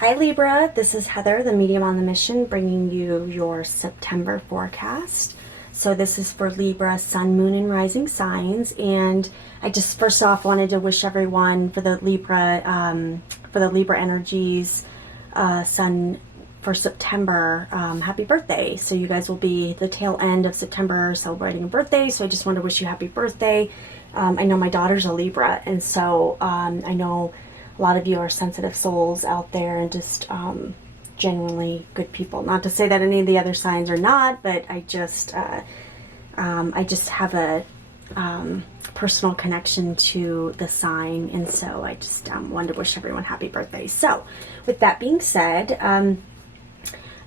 Hi Libra, this is Heather, the medium on the mission, bringing you your September forecast. So this is for Libra, Sun, Moon, and Rising signs. And I just first off wanted to wish everyone for the Libra energies, Sun for September, happy birthday. So you guys will be the tail end of September celebrating a birthday. So I just want to wish you happy birthday. I know my daughter's a Libra, and so I know a lot of you are sensitive souls out there and just genuinely good people. Not to say that any of the other signs are not, but I just have a personal connection to the sign, and so I just wanted to wish everyone happy birthday. So, with that being said,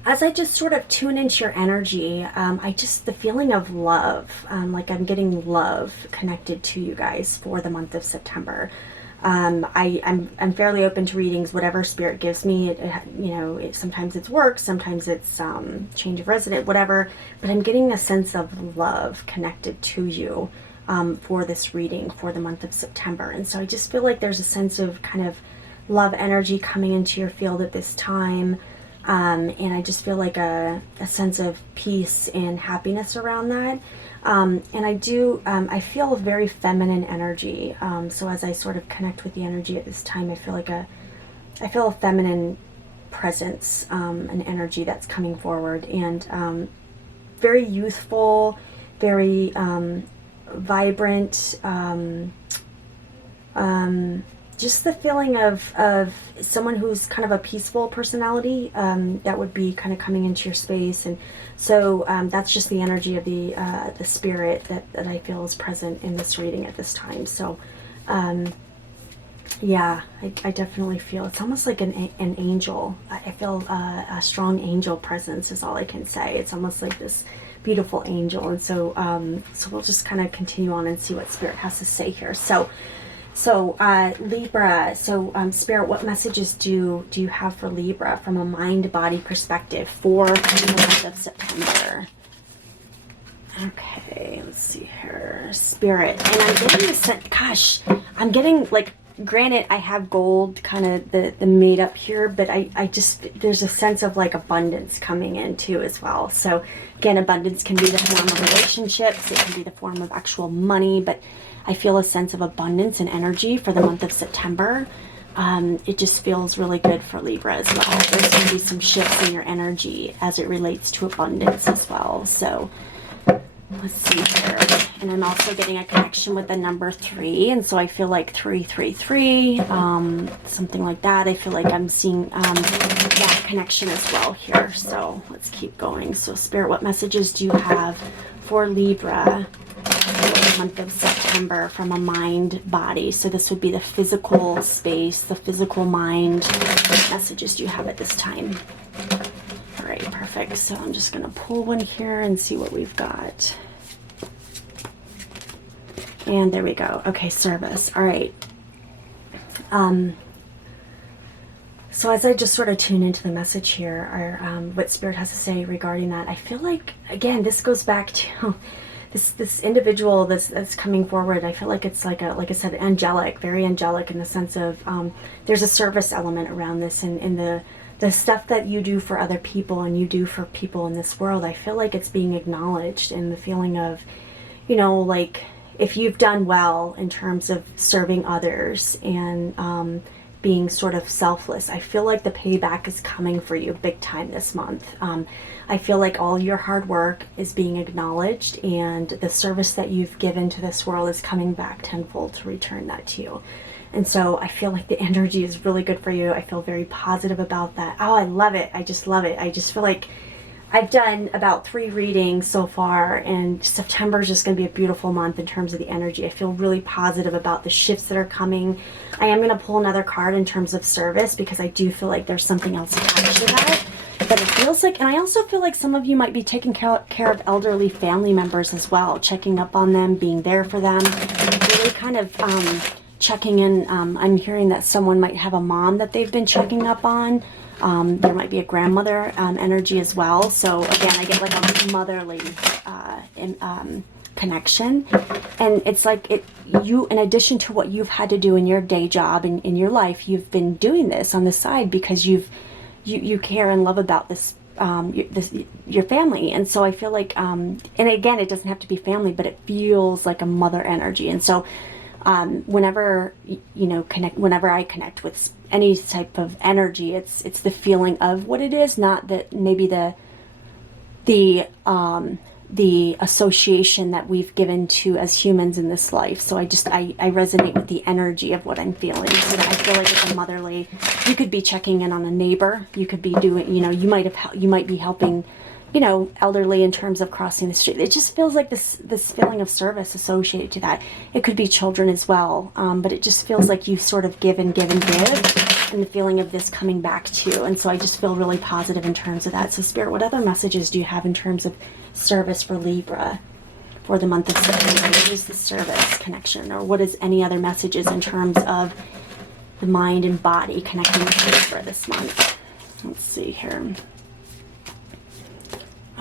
as I just sort of tune into your energy, the feeling of love, like I'm getting love connected to you guys for the month of September. I'm fairly open to readings, whatever spirit gives me. Sometimes it's work, sometimes it's change of resident, whatever. But I'm getting a sense of love connected to you for this reading for the month of September. And so I just feel like there's a sense of kind of love energy coming into your field at this time. And I just feel like a sense of peace and happiness around that. And I feel a very feminine energy. So as I sort of connect with the energy at this time, I feel a feminine presence, an energy that's coming forward, and very youthful, very vibrant, just the feeling of someone who's kind of a peaceful personality, that would be kind of coming into your space. And so that's just the energy of the spirit that I feel is present in this reading at this time. So yeah, I definitely feel it's almost like an angel. I feel a strong angel presence is all I can say. It's almost like this beautiful angel. And so we'll just kind of continue on and see what spirit has to say here. So Libra, Spirit, what messages do you have for Libra from a mind-body perspective for the month of September? Okay, let's see here. Spirit, and I'm getting this, gosh, I'm getting, like, granted, I have gold kind of the made up here, but I just, there's a sense of, like, abundance coming in, too, as well. So, again, abundance can be the form of relationships, it can be the form of actual money, but I feel a sense of abundance and energy for the month of September. It just feels really good for Libra as well. There's going to be some shifts in your energy as it relates to abundance as well. So let's see here. And I'm also getting a connection with the number 3. And so I feel like 333, something like that. I feel like I'm seeing that connection as well here. So let's keep going. So Spirit, what messages do you have for Libra the month of September from a mind body? So this would be the physical space, the physical mind. What messages do you have at this time? All right, perfect. So I'm just going to pull one here and see what we've got. And there we go. Okay, service. All right. So as I just sort of tune into the message here, or what Spirit has to say regarding that, I feel like, again, this goes back to this individual that's coming forward. I feel like it's like I said, angelic, very angelic in the sense of there's a service element around this, and in the stuff that you do for other people and you do for people in this world. I feel like it's being acknowledged, and the feeling of, like if you've done well in terms of serving others and being sort of selfless, I feel like the payback is coming for you big time this month. I feel like all your hard work is being acknowledged, and the service that you've given to this world is coming back tenfold to return that to you. And so I feel like the energy is really good for you. I feel very positive about that. Oh, I love it. I just love it. I just feel like I've done about 3 readings so far, and September is just going to be a beautiful month in terms of the energy. I feel really positive about the shifts that are coming. I am going to pull another card in terms of service, because I do feel like there's something else attached to that. But it feels like, and I also feel like some of you might be taking care of elderly family members as well, checking up on them, being there for them, really kind of checking in. I'm hearing that someone might have a mom that they've been checking up on. There might be a grandmother energy as well. So again, I get like a motherly connection. And it's like you, in addition to what you've had to do in your day job and in your life, you've been doing this on the side because you care and love about this, your family. And so I feel like, and again, it doesn't have to be family, but it feels like a mother energy. And so whenever whenever I connect with any type of energy, it's the feeling of what it is, not that maybe the association that we've given to as humans in this life. So I resonate with the energy of what I'm feeling. So that I feel like it's a motherly. You could be checking in on a neighbor. You could be doing, you might be helping, elderly in terms of crossing the street. It just feels like this feeling of service associated to that. It could be children as well, but it just feels like you sort of give and give and give, and the feeling of this coming back to you. And so I just feel really positive in terms of that. So Spirit, what other messages do you have in terms of service for Libra for the month of September? What is the service connection, or what is any other messages in terms of the mind and body connecting with Libra this month? Let's see here.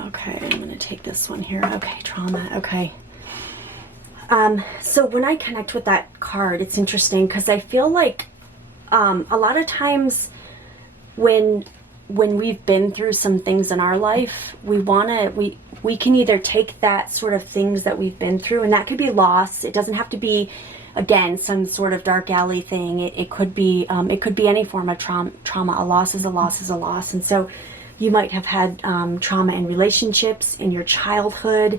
Okay, I'm going to take this one here. Okay, trauma. Okay. So when I connect with that card, it's interesting because I feel like a lot of times when we've been through some things in our life, we can either take that sort of things that we've been through, and that could be loss. It doesn't have to be, again, some sort of dark alley thing. It could be any form of trauma. A loss is a loss is a loss. And so you might have had trauma in relationships, in your childhood,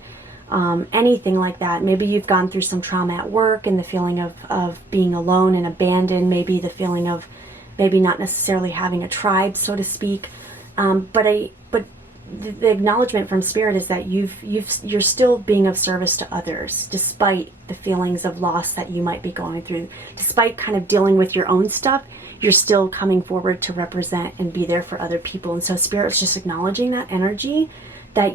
anything like that. Maybe you've gone through some trauma at work and the feeling of being alone and abandoned, maybe the feeling of maybe not necessarily having a tribe, so to speak. But the acknowledgement from Spirit is that you're still being of service to others, despite the feelings of loss that you might be going through, despite kind of dealing with your own stuff. You're still coming forward to represent and be there for other people. And so Spirit's just acknowledging that energy, that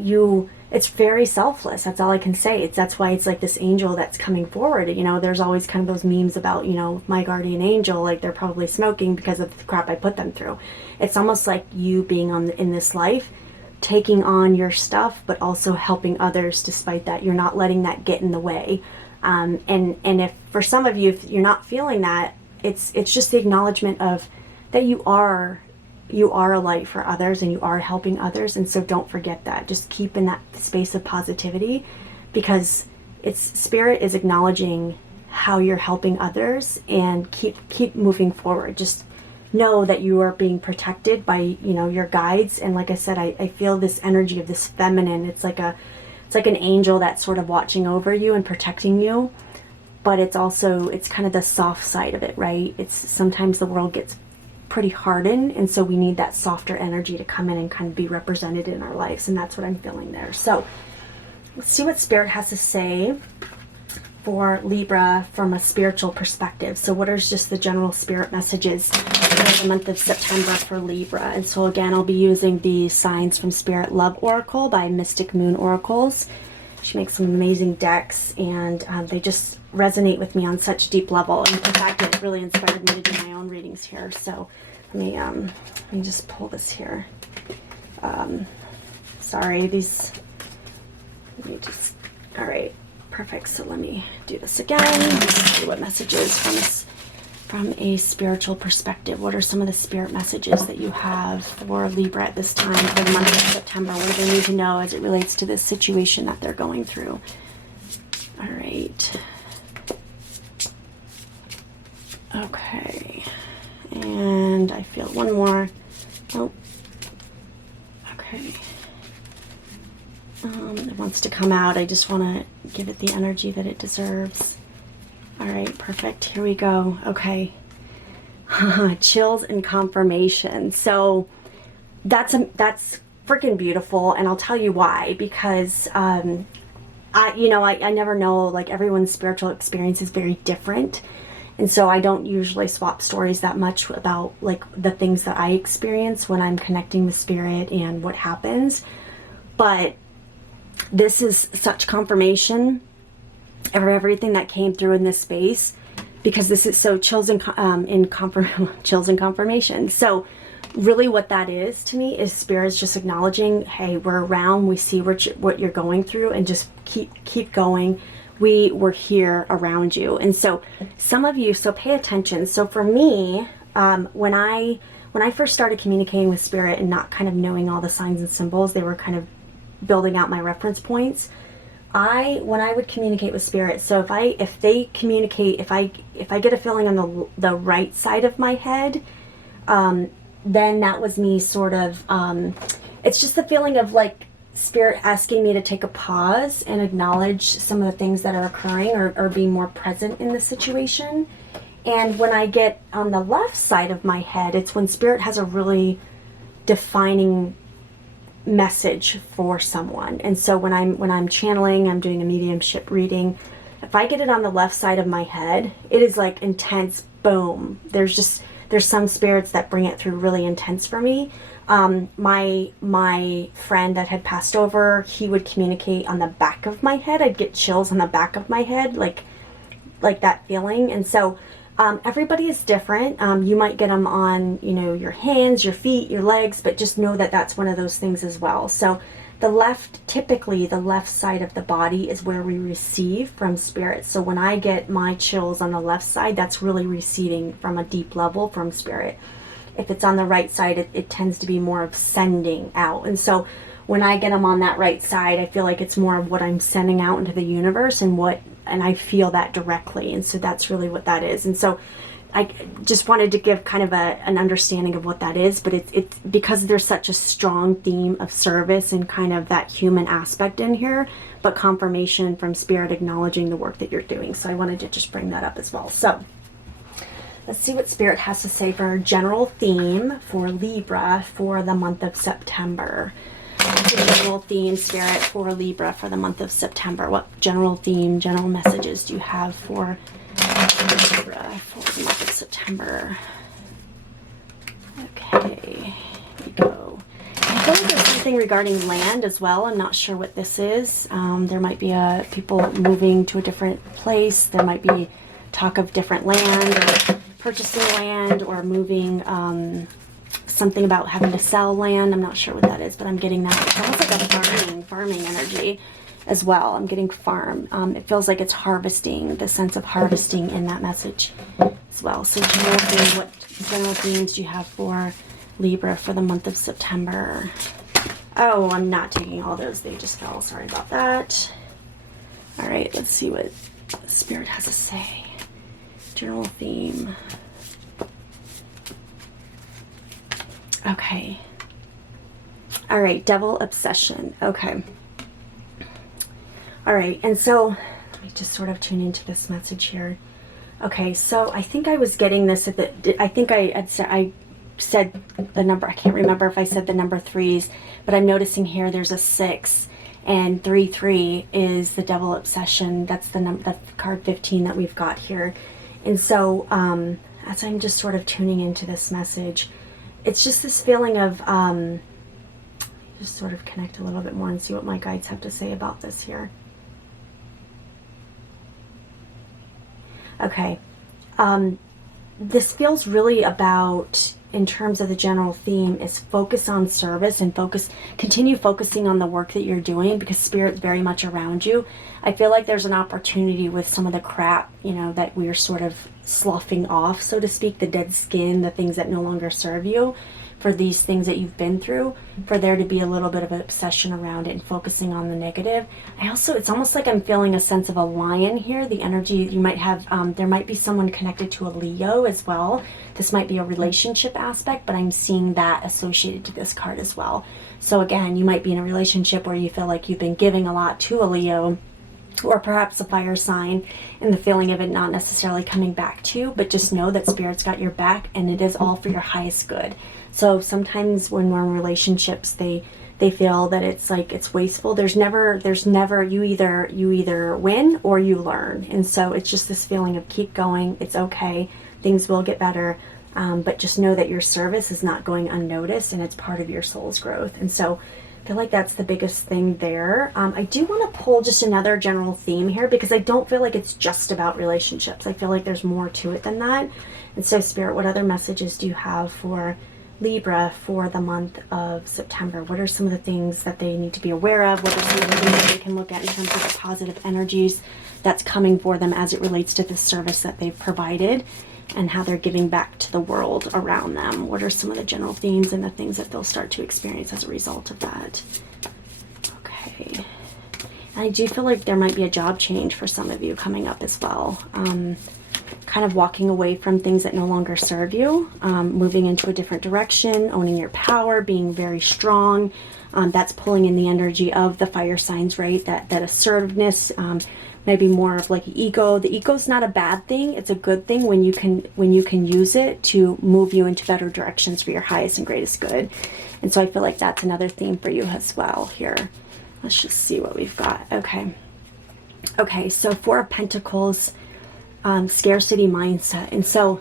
it's very selfless. That's all I can say. That's why it's like this angel that's coming forward. There's always kind of those memes about, my guardian angel, like they're probably smoking because of the crap I put them through. It's almost like you being in this life, taking on your stuff, but also helping others despite that. You're not letting that get in the way. And if for some of you, if you're not feeling that, it's just the acknowledgement of that you are a light for others and you are helping others. And so don't forget that. Just keep in that space of positivity, because Spirit is acknowledging how you're helping others, and keep moving forward. Just know that you are being protected by, your guides. And like I said, I feel this energy of this feminine. It's like an angel that's sort of watching over you and protecting you. But it's kind of the soft side of it, right? It's sometimes the world gets pretty hardened, and so we need that softer energy to come in and kind of be represented in our lives, and that's what I'm feeling there. So let's see what Spirit has to say for Libra from a spiritual perspective. So what are just the general Spirit messages for the month of September for Libra? And so again, I'll be using the Signs from Spirit Love Oracle by Mystic Moon Oracles. She makes some amazing decks, and they just resonate with me on such deep level. And in fact, it really inspired me to do my own readings here. So let me just pull this here. Sorry, all right, perfect. So let me do this again. Let's see what messages from a spiritual perspective. What are some of the Spirit messages that you have for Libra at this time for the month of September? What do they need to know as it relates to this situation that they're going through? All right. Okay. And I feel one more. Oh. Okay. It wants to come out. I just want to give it the energy that it deserves. All right, perfect. Here we go. Okay. Chills and confirmation. So that's freaking beautiful, and I'll tell you why. Because I never know. Like, everyone's spiritual experience is very different, and so I don't usually swap stories that much about like the things that I experience when I'm connecting with Spirit and what happens. But this is such confirmation of everything that came through in this space, because this is so chills and confirmation. So really what that is to me is Spirit's just acknowledging, hey, we're around, we see what you're going through, and just keep going. We're here around you. And so some of you, so pay attention. So for me, when I first started communicating with Spirit and not kind of knowing all the signs and symbols, they were kind of building out my reference points. When I would communicate with Spirit, so if they communicate, if I get a feeling on the right side of my head, then that was me sort of, it's just the feeling of like Spirit asking me to take a pause and acknowledge some of the things that are occurring, or being more present in the situation. And when I get on the left side of my head, it's when Spirit has a really defining message for someone. And so when I'm channeling, I'm doing a mediumship reading, if I get it on the left side of my head, it is like intense, boom. There's some spirits that bring it through really intense for me. My friend that had passed over, he would communicate on the back of my head. I'd get chills on the back of my head, like that feeling. And so everybody is different. You might get them on, your hands, your feet, your legs, but just know that that's one of those things as well. So typically the left side of the body is where we receive from Spirit. So when I get my chills on the left side, that's really receiving from a deep level from Spirit. If it's on the right side, it tends to be more of sending out. And so when I get them on that right side, I feel like it's more of what I'm sending out into the universe, and I feel that directly. And so that's really what that is. And so I just wanted to give kind of an understanding of what that is, but it's because there's such a strong theme of service and kind of that human aspect in here, but confirmation from Spirit acknowledging the work that you're doing. So I wanted to just bring that up as well. So let's see what Spirit has to say for our general theme for Libra for the month of September. The general theme, Spirit, for Libra for the month of September. What general messages do you have for Libra for the month of September? Okay, here we go. I feel like there's something regarding land as well. I'm not sure what this is. There might be people moving to a different place. There might be talk of different land, or purchasing land, or moving, something about having to sell land. I'm not sure what that is, but I'm getting that. It's almost like a farming energy as well. I'm getting farm. It feels like it's harvesting, the sense of harvesting in that message as well. So what general themes do you have for Libra for the month of September? Oh, I'm not taking all those. They just fell. Sorry about that. All right, let's see what Spirit has to say. General theme. Okay. All right, devil obsession. Okay. All right, and so let me just sort of tune into this message here. Okay, so I think I was getting this I think I said the number. I can't remember if I said the number 3s, but I'm noticing here there's a 6, and 3 is the devil obsession. That's the card 15 that we've got here. And so as I'm just sort of tuning into this message, it's just this feeling of just sort of connect a little bit more and see what my guides have to say about this here. Okay. This feels really about, in terms of the general theme, is focus on service and continue focusing on the work that you're doing, because Spirit's very much around you. I feel like there's an opportunity with some of the crap, that we're sort of sloughing off, so to speak, the dead skin, the things that no longer serve you, for these things that you've been through, for there to be a little bit of an obsession around it and focusing on the negative. It's almost like I'm feeling a sense of a lion here. The energy you might have, there might be someone connected to a Leo as well. This might be a relationship aspect, but I'm seeing that associated to this card as well. So again, you might be in a relationship where you feel like you've been giving a lot to a Leo, or perhaps a fire sign, and the feeling of it not necessarily coming back to you, but just know that Spirit's got your back, and it is all for your highest good. So sometimes when we're in relationships, they feel that it's like it's wasteful. There's never you either win or you learn. And so it's just this feeling of keep going, it's okay, things will get better, but just know that your service is not going unnoticed, and it's part of your soul's growth. And so I feel like that's the biggest thing there. I do want to pull just another general theme here, because I don't feel like it's just about relationships. I feel like there's more to it than that. And so Spirit, what other messages do you have for Libra for the month of September? What are some of the things that they need to be aware of? What are some of the things that they can look at in terms of the positive energies that's coming for them as it relates to the service that they've provided and how they're giving back to the world around them? What are some of the general themes and the things that they'll start to experience as a result of that? Okay. And I do feel like there might be a job change for some of you coming up as well. Kind of walking away from things that no longer serve you, moving into a different direction, owning your power, being very strong. That's pulling in the energy of the fire signs, right? That assertiveness, maybe more of like ego. The ego's not a bad thing. It's a good thing when you can use it to move you into better directions for your highest and greatest good. And so I feel like that's another theme for you as well here. Let's just see what we've got. Okay, so Four of Pentacles, scarcity mindset. And so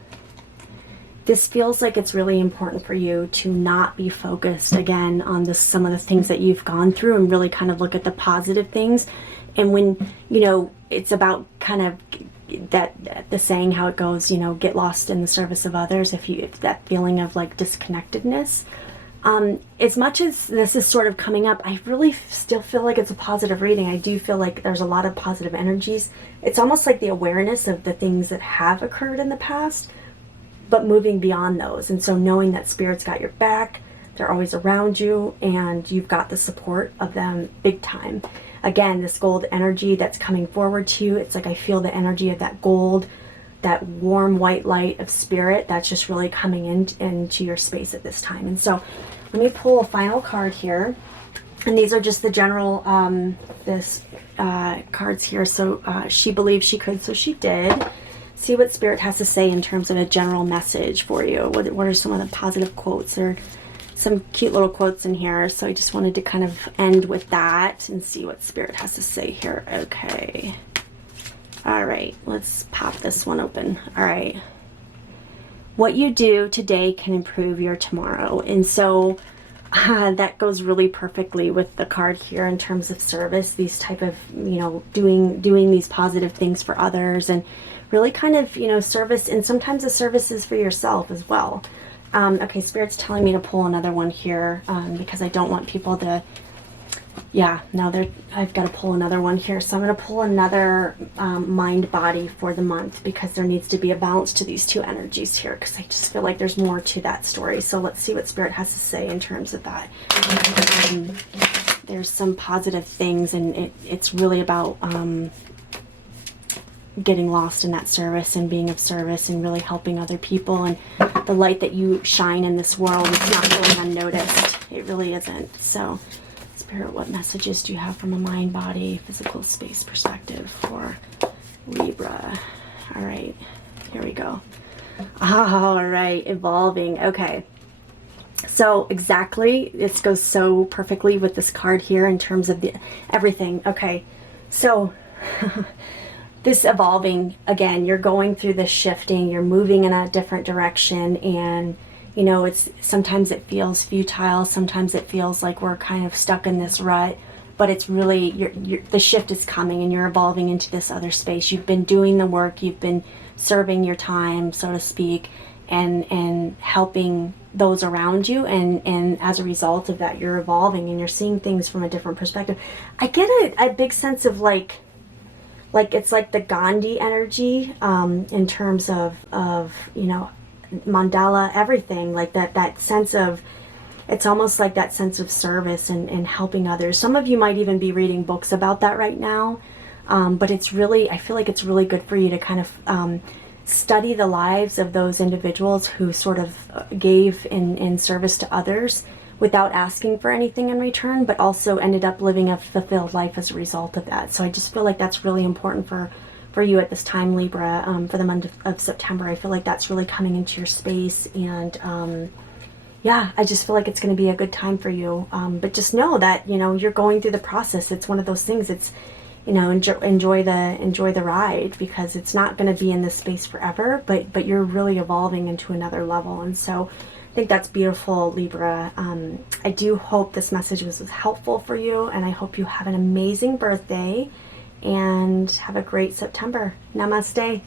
this feels like it's really important for you to not be focused again on some of the things that you've gone through and really kind of look at the positive things. And when, you know, it's about kind of the saying how it goes, you know, get lost in the service of others, if that feeling of like disconnectedness. As much as this is sort of coming up, I really still feel like it's a positive reading. I do feel like there's a lot of positive energies. It's almost like the awareness of the things that have occurred in the past, but moving beyond those. And so knowing that Spirit's got your back, they're always around you, and you've got the support of them big time. Again, this gold energy that's coming forward to you, it's like I feel the energy of that gold, that warm white light of Spirit that's just really coming into your space at this time. And so let me pull a final card here. And these are just the general cards here. So she believed she could, so she did. See what Spirit has to say in terms of a general message for you. What are some of the positive quotes? Or some cute little quotes in here. So I just wanted to kind of end with that and see what Spirit has to say here. Okay. All right, let's pop this one open. All right. What you do today can improve your tomorrow. And so that goes really perfectly with the card here in terms of service, these type of, you know, doing these positive things for others, and really kind of, you know, service. And sometimes the service is for yourself as well. Okay, Spirit's telling me to pull another one here because I don't want people to, yeah, no, I've got to pull another one here. So I'm going to pull another mind body for the month, because there needs to be a balance to these two energies here, because I just feel like there's more to that story. So let's see what Spirit has to say in terms of that. There's some positive things, and it's really about getting lost in that service and being of service and really helping other people. And the light that you shine in this world is not going unnoticed. It really isn't. So Spirit, what messages do you have from a mind, body, physical space perspective for Libra? All right, here we go. All right, evolving. Okay. So exactly, this goes so perfectly with this card here in terms of everything. Okay, so this evolving, again, you're going through this shifting, you're moving in a different direction, and you know, sometimes it feels futile, sometimes it feels like we're kind of stuck in this rut, but it's really, the shift is coming and you're evolving into this other space. You've been doing the work, you've been serving your time, so to speak, and helping those around you, and as a result of that, you're evolving and you're seeing things from a different perspective. I get a big sense of like it's like the Gandhi energy in terms of you know, mandala, everything like that sense of, it's almost like that sense of service and helping others. Some of you might even be reading books about that right now, but it's really, I feel like it's really good for you to kind of study the lives of those individuals who sort of gave in service to others without asking for anything in return, but also ended up living a fulfilled life as a result of that. So I just feel like that's really important for you at this time, Libra, for the month of September. I feel like that's really coming into your space, and yeah, I just feel like it's going to be a good time for you. But just know that, you know, you're going through the process. It's one of those things. It's, you know, enjoy the ride, because it's not going to be in this space forever, but you're really evolving into another level. And so I think that's beautiful, Libra. I do hope this message was helpful for you, and I hope you have an amazing birthday and have a great September. Namaste.